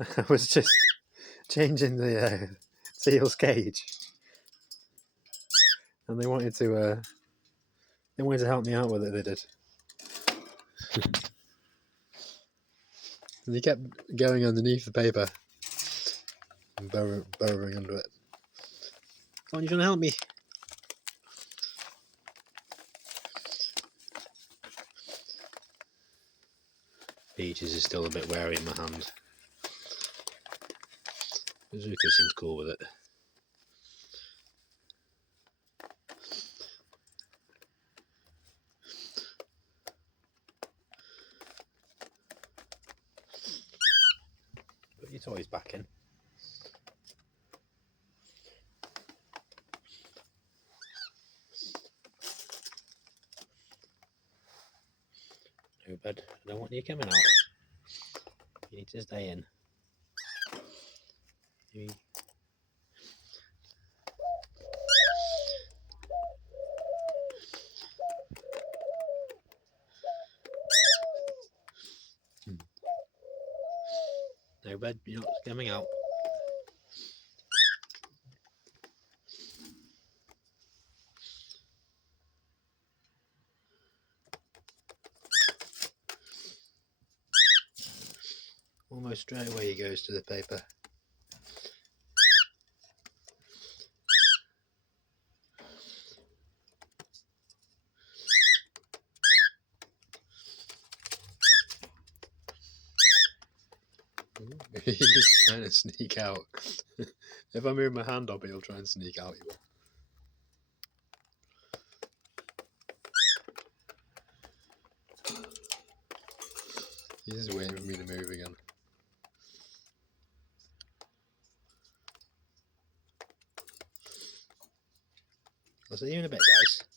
I was just changing the seal's cage, and they wanted to help me out with it. They did, and they kept going underneath the paper and burrowing under it. Come on, you trying to help me? Peaches is still a bit wary in my hand. Zuko seems cool with it. Put your toys back in. No, bud, I don't want you coming out. You need to stay in. No, bud, you're not coming out. Almost straight away he goes to the paper. He's trying to sneak out. If I move my hand up, he'll try and sneak out. He will. He's just waiting for me to move again. I'll see you in a bit, guys.